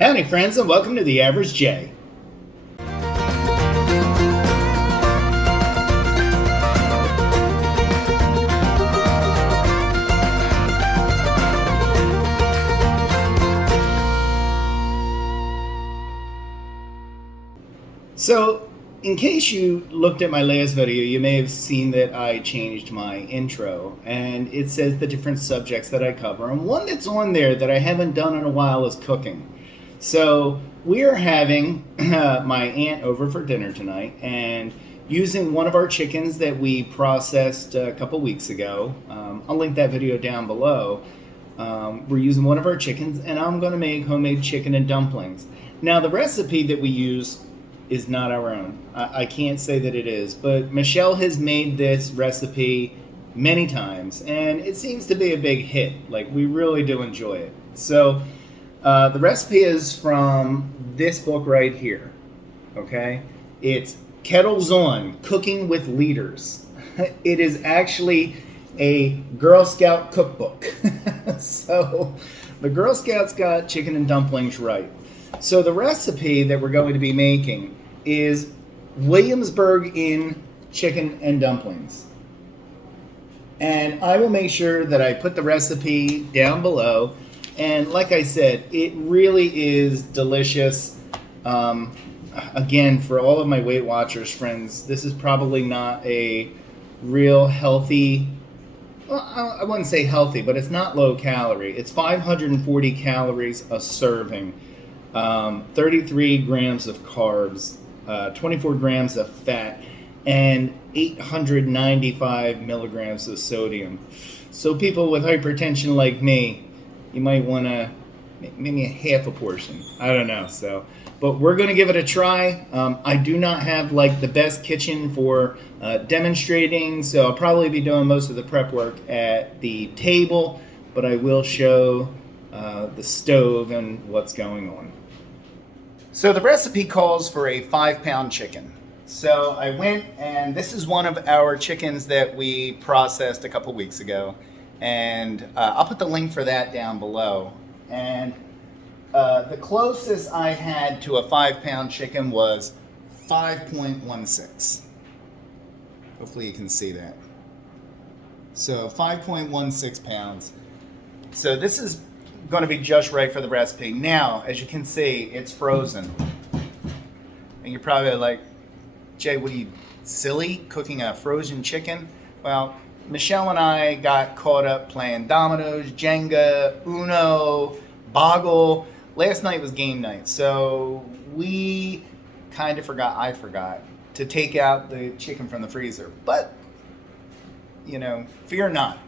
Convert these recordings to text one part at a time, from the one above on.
Howdy friends, and welcome to The Average J. So, in case you looked at my last video, you may have seen that I changed my intro, and it says the different subjects that I cover, and one that's on there that I haven't done in a while is cooking. So we are having my aunt over for dinner tonight, and using one of our chickens that we processed a couple weeks ago. I'll link that video down below. We're using one of our chickens, and I'm going to make homemade chicken and dumplings. Now the recipe that we use is not our own. I can't say that it is, but Michelle has made this recipe many times, and it seems to be a big hit. Like, we really do enjoy it. So the recipe is from this book right here, okay? It's Kettles On, Cooking with Leaders. It is actually a Girl Scout cookbook. So the Girl Scouts got chicken and dumplings right. So the recipe that we're going to be making is Williamsburg in chicken and dumplings. And I will make sure that I put the recipe down below. And like I said, it really is delicious. Again, for all of my Weight Watchers friends, this is probably not a real healthy, well, I wouldn't say healthy, but it's not low calorie. It's 540 calories a serving, 33 grams of carbs, 24 grams of fat, and 895 milligrams of sodium. So people with hypertension like me, you might want to maybe a half a portion. I don't know. So, but we're going to give it a try. I do not have like the best kitchen for demonstrating, so I'll probably be doing most of the prep work at the table, but I will show the stove and what's going on. So the recipe calls for a 5-pound chicken. So I went, and this is one of our chickens that we processed a couple weeks ago. And I'll put the link for that down below. And the closest I had to a 5-pound chicken was 5.16. Hopefully you can see that. So 5.16 pounds. So this is going to be just right for the recipe. Now, as you can see, it's frozen. And you're probably like, Jay, what are you, silly, cooking a frozen chicken? Well, Michelle and I got caught up playing dominoes, Jenga, Uno, Boggle. Last night was game night, so we kind of I forgot to take out the chicken from the freezer. But, you know, fear not.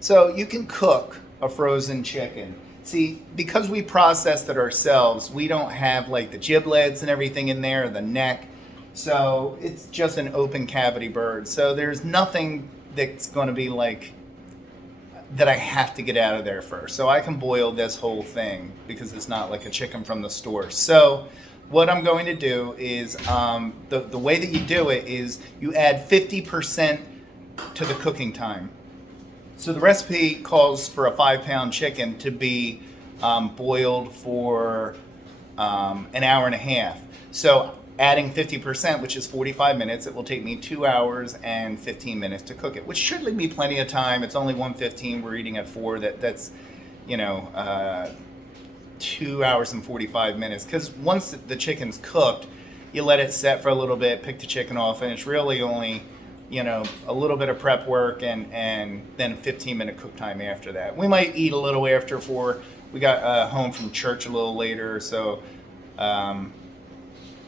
So you can cook a frozen chicken. See, because we processed it ourselves, we don't have like the giblets and everything in there, the neck. So it's just an open cavity bird. So there's nothing that's going to be like that I have to get out of there first. So I can boil this whole thing because it's not like a chicken from the store. So what I'm going to do is the way that you do it is you add 50% to the cooking time. So the recipe calls for a 5-pound chicken to be boiled for an hour and a half. So adding 50%, which is 45 minutes, it will take me 2 hours and 15 minutes to cook it, which should leave me plenty of time. It's only 1:15. We're eating at 4. That's, you know, 2 hours and 45 minutes. Because once the chicken's cooked, you let it set for a little bit, pick the chicken off, and it's really only, you know, a little bit of prep work and then a 15-minute cook time after that. We might eat a little after 4. We got home from church a little later, so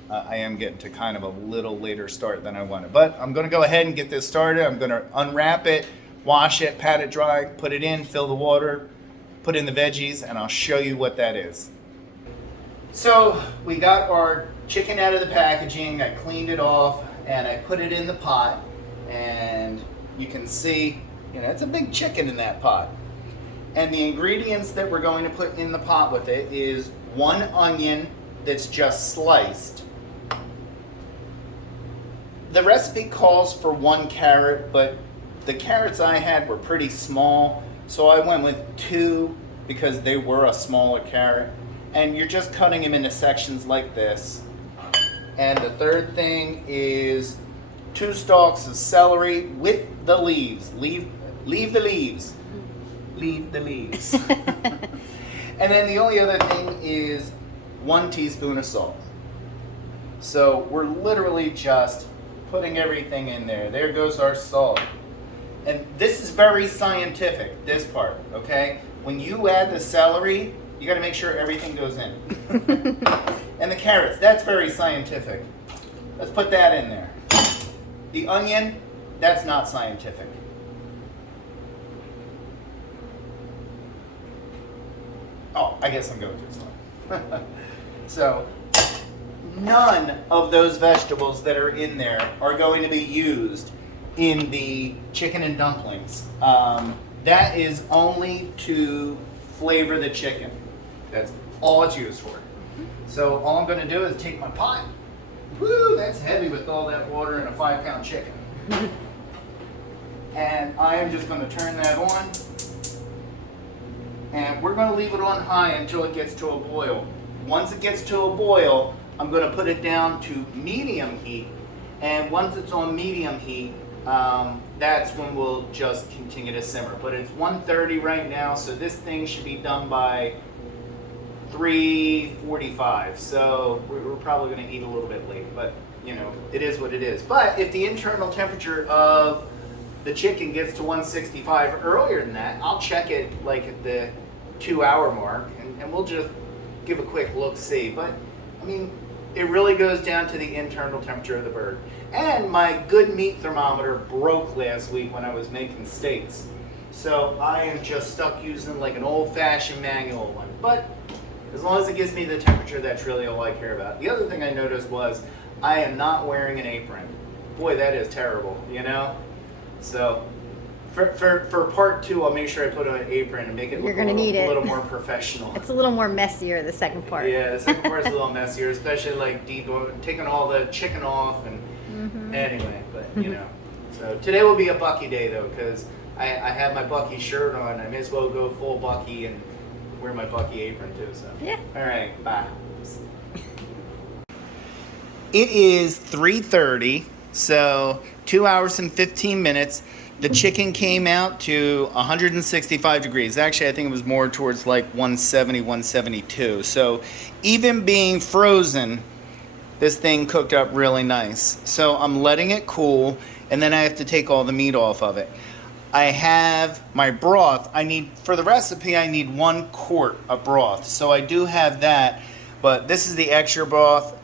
I am getting to kind of a little later start than I wanted. But I'm going to go ahead and get this started. I'm going to unwrap it, wash it, pat it dry, put it in, fill the water, put in the veggies, and I'll show you what that is. So we got our chicken out of the packaging. I cleaned it off, and I put it in the pot. And you can see, you know, it's a big chicken in that pot. And the ingredients that we're going to put in the pot with it is 1 onion that's just sliced. The recipe calls for 1 carrot, but the carrots I had were pretty small, so I went with 2 because they were a smaller carrot. And you're just cutting them into sections like this. And the third thing is 2 stalks of celery with the leaves. Leave the leaves. Leave the leaves. And then the only other thing is 1 teaspoon of salt. So we're literally just putting everything in there. There goes our salt. And this is very scientific, this part, okay? When you add the celery, you gotta make sure everything goes in. And the carrots, that's very scientific. Let's put that in there. The onion, that's not scientific. Oh, I guess I'm going too slow. So, none of those vegetables that are in there are going to be used in the chicken and dumplings. That is only to flavor the chicken. That's all it's used for. So all I'm going to do is take my pot. Woo, that's heavy with all that water and a 5-pound chicken. And I am just going to turn that on. And we're going to leave it on high until it gets to a boil. Once it gets to a boil, I'm going to put it down to medium heat. And once it's on medium heat, that's when we'll just continue to simmer. But it's 1:30 right now, so this thing should be done by 3:45. So we're probably going to eat a little bit late, but you know, it is what it is. But if the internal temperature of the chicken gets to 165 earlier than that, I'll check it like at the 2-hour mark, and we'll just give a quick look-see. But I mean, it really goes down to the internal temperature of the bird. And my good meat thermometer broke last week when I was making steaks. So I am just stuck using like an old-fashioned manual one. But as long as it gives me the temperature, that's really all I care about. The other thing I noticed was I am not wearing an apron. Boy, that is terrible, you know? So for part 2, I'll make sure I put on an apron and make it look a little more professional. It's a little more messier, the second part. Yeah, the second part's a little messier, especially like taking all the chicken off and anyway, but you know. So today will be a Bucky day though, because I have my Bucky shirt on. I may as well go full Bucky and wear my Bucky apron too. So yeah. All right, bye. It is 3:30, so 2 hours and 15 minutes. The chicken came out to 165 degrees. Actually, I think it was more towards like 170, 172. So even being frozen, this thing cooked up really nice. So I'm letting it cool, and then I have to take all the meat off of it. I have my broth. For the recipe, I need 1 quart of broth. So I do have that, but this is the extra broth.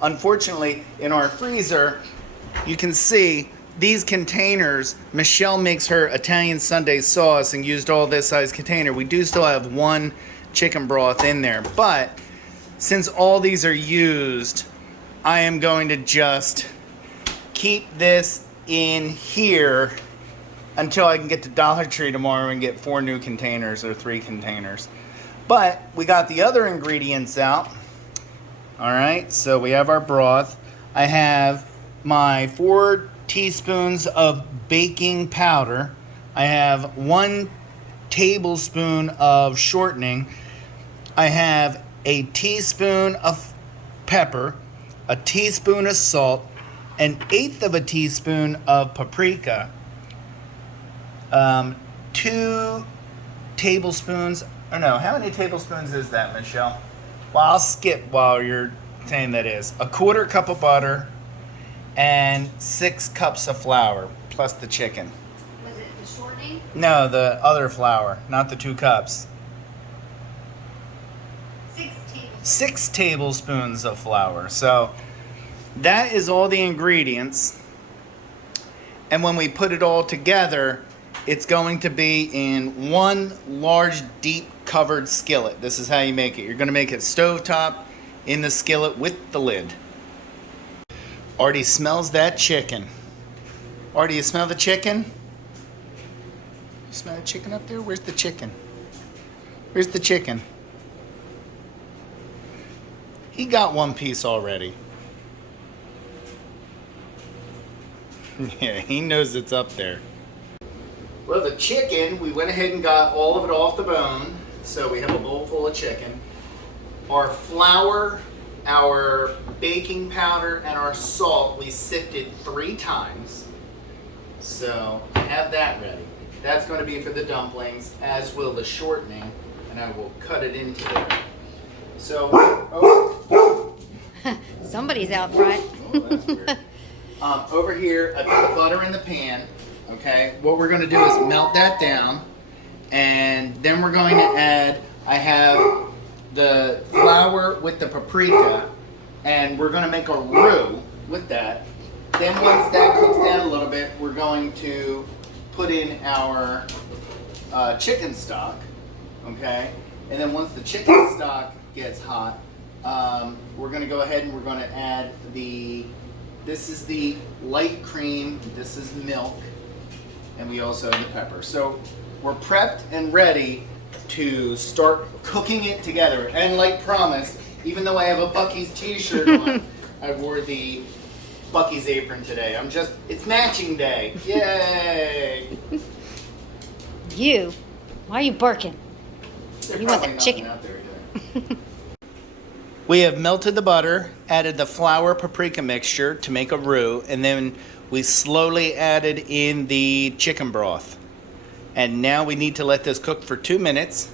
Unfortunately, in our freezer, you can see these containers, Michelle makes her Italian Sunday sauce and used all this size container. We do still have 1 chicken broth in there, but since all these are used, I am going to just keep this in here until I can get to Dollar Tree tomorrow and get 4 new containers or 3 containers. But we got the other ingredients out. All right, so we have our broth. I have my 4 teaspoons of baking powder. I have 1 tablespoon of shortening. I have a teaspoon of pepper, a teaspoon of salt, 1/8 of a teaspoon of paprika, 2 tablespoons, or no, how many tablespoons is that, Michelle? Well, I'll skip while you're saying that is. 1/4 cup of butter, and 6 cups of flour, plus the chicken. Was it the shortening? No, the other flour, not the 2 cups. 6 tablespoons. 6 tablespoons of flour. So that is all the ingredients. And when we put it all together, it's going to be in 1 large, deep covered skillet. This is how you make it. You're going to make it stovetop in the skillet with the lid. Artie smells that chicken. Artie, you smell the chicken? You smell the chicken up there? Where's the chicken? Where's the chicken? He got 1 piece already. Yeah, he knows it's up there. Well, the chicken, we went ahead and got all of it off the bone. So we have a bowl full of chicken. our flour, our baking powder, and our salt we sifted 3 times. So have that ready. That's going to be for the dumplings, as will the shortening, and I will cut it into there. So, Somebody's out front. that's weird. Over here, I put the butter in the pan. Okay, what we're going to do is melt that down, and then we're going to add, I have the flour with the paprika, and we're going to make a roux with that. Then once that cooks down a little bit, we're going to put in our chicken stock, okay? And then once the chicken stock gets hot, we're going to go ahead and we're going to add this is the light cream, this is milk, and we also have the pepper. So we're prepped and ready to start cooking it together. And like promised, even though I have a Buc-ee's t-shirt on, I wore the Buc-ee's apron today. It's matching day. Yay! Why are you barking? There's You want probably the chicken. nothing out there today. We have melted the butter, added the flour paprika mixture to make a roux, and then we slowly added in the chicken broth. And now we need to let this cook for 2 minutes,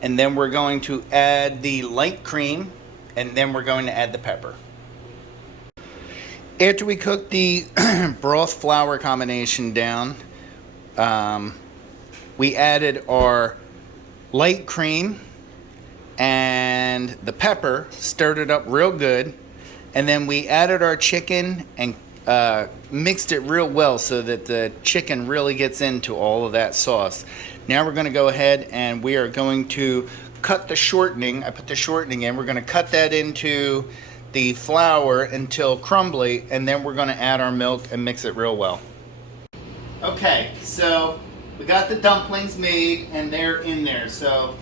and then we're going to add the light cream, and then we're going to add the pepper. After we cook the broth flour combination down, we added our light cream and the pepper, stirred it up real good, and then we added our chicken and mixed it real well so that the chicken really gets into all of that sauce. Now we're going to go ahead and we are going to cut the shortening. I put the shortening in. We're going to cut that into the flour until crumbly, and then we're going to add our milk and mix it real well. Okay, so we got the dumplings made and they're in there. So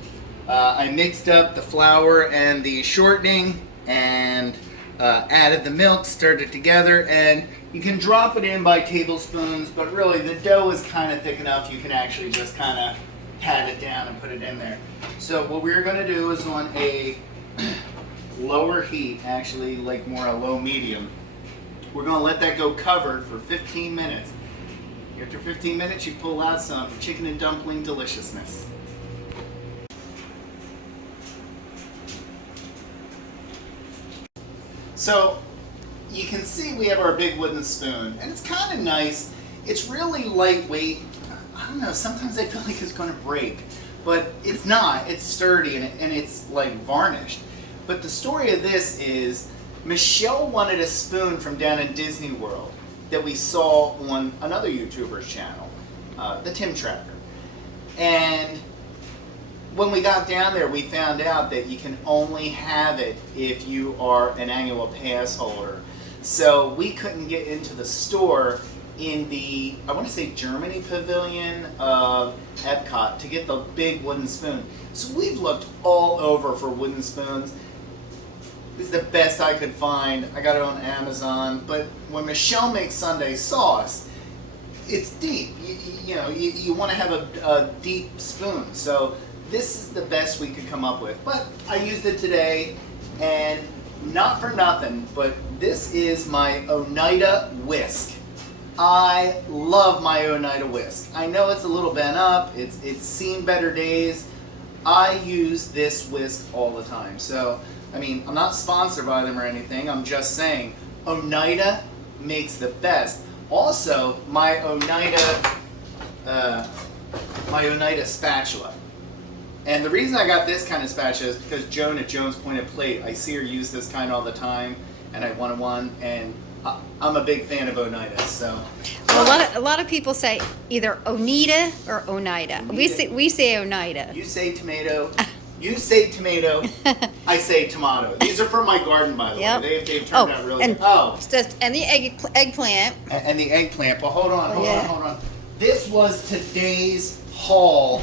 I mixed up the flour and the shortening and added the milk, stirred it together, and you can drop it in by tablespoons, but really the dough is kind of thick enough you can actually just kind of pat it down and put it in there. So what we're going to do is on a lower heat, actually like more a low medium, we're going to let that go covered for 15 minutes. After 15 minutes you pull out some chicken and dumpling deliciousness. So you can see we have our big wooden spoon, and it's kind of nice. It's really lightweight. I don't know, sometimes I feel like it's going to break, but it's not. It's sturdy and it's like varnished. But the story of this is Michelle wanted a spoon from down in Disney World that we saw on another YouTuber's channel, the Tim Tracker. And when we got down there, we found out that you can only have it if you are an annual pass holder. So we couldn't get into the store in the, I want to say Germany pavilion of Epcot to get the big wooden spoon. So we've looked all over for wooden spoons. This is the best I could find. I got it on Amazon. But when Michelle makes Sunday sauce, it's deep. You want to have a deep spoon. So this is the best we could come up with. But I used it today, and not for nothing, but this is my Oneida whisk. I love my Oneida whisk. I know it's a little bent up. It's seen better days. I use this whisk all the time. So, I mean, I'm not sponsored by them or anything. I'm just saying, Oneida makes the best. Also, my Oneida spatula. And the reason I got this kind of spatula is because Joan at Joan's Pointed Plate, I see her use this kind all the time, and I wanted one, and I'm a big fan of Oneida. So, Well, a lot of people say either Oneida or Oneida. We say Oneida. You say tomato. You say tomato. I say tomato. These are from my garden, by the way. They've turned out really good. And the eggplant. And the eggplant. But hold on. This was today's haul.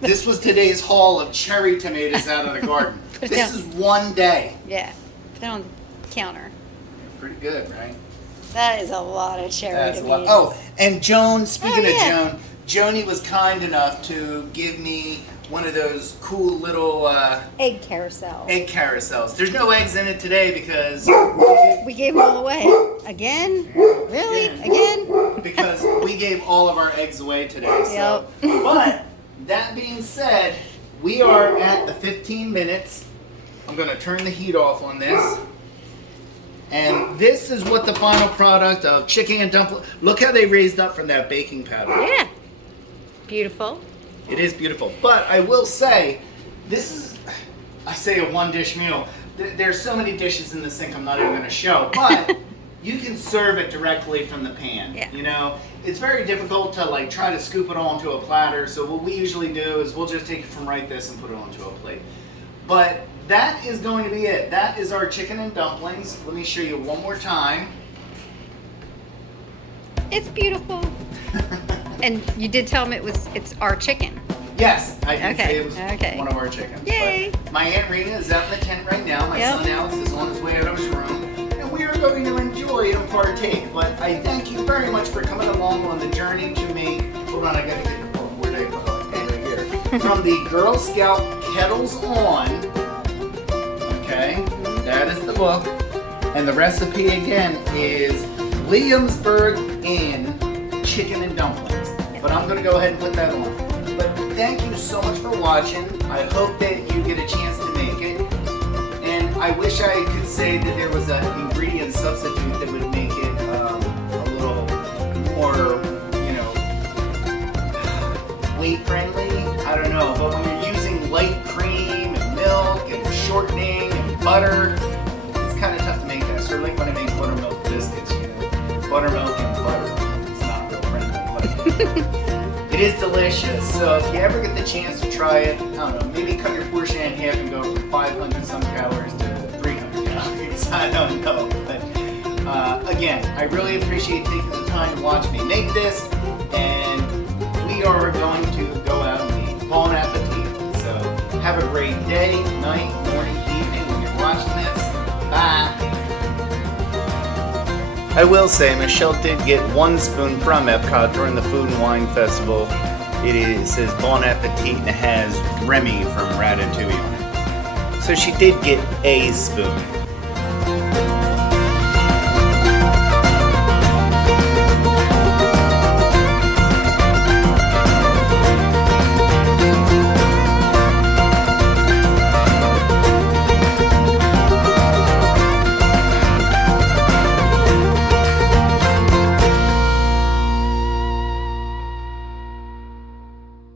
This was today's haul of cherry tomatoes out of the garden. This is one day. Yeah. Put it on the counter. Pretty good, right? That is a lot of cherry tomatoes. Oh, and Joan, speaking of Joan, Joni was kind enough to give me one of those cool little Egg carousel. egg carousels. There's no eggs in it today because We gave them all away. Again? Really? Again? because we gave all of our eggs away today. So. Yep. But that being said, we are at the 15 minutes. I'm going to turn the heat off on this. And this is what the final product of chicken and dumplings. Look how they raised up from that baking powder. Yeah. Beautiful. It is beautiful. But I will say, this is, I say a one dish meal. There's so many dishes in the sink I'm not even going to show. But you can serve it directly from the pan. Yeah. You know, it's very difficult to like try to scoop it all onto a platter. So what we usually do is we'll just take it from right this and put it onto a plate. But that is going to be it. That is our chicken and dumplings. Let me show you one more time. It's beautiful. And you did tell them it's our chicken. Yes, I did Okay, say it was okay. one of our chickens. Yay. But my Aunt Rena is out in the tent right now. My Yep. son Alex is on his way out of his room. And we are going to enjoy and partake. But I thank you very much for coming along on the journey to make, hold on, I gotta get the book. Where'd I put it? Right here. From the Girl Scout Kettles On. Okay, that is the book. And the recipe again is Williamsburg in Chicken and Dumplings. But I'm gonna go ahead and put that on. But thank you so much for watching. I hope that you get a chance to make it. And I wish I could say that there was an ingredient substitute that would make it a little more, you know, weight friendly. I don't know. But when you're using light cream and milk and shortening and butter, it's kind of tough to make that. Sort of like when I make buttermilk biscuits, you know, buttermilk and butter. It's not real friendly, but it is delicious. So if you ever get the chance to try it, I don't know, maybe cut your portion in half and go from 500 some calories to 300 calories. I don't know. But again, I really appreciate taking the time to watch me make this. And we are going to go out and eat. Bon appetit. So have a great day, night, morning, evening when you're watching this. Bye. I will say, Michelle did get 1 spoon from Epcot during the Food and Wine Festival. It says Bon Appetit and it has Remy from Ratatouille on it. So she did get a spoon.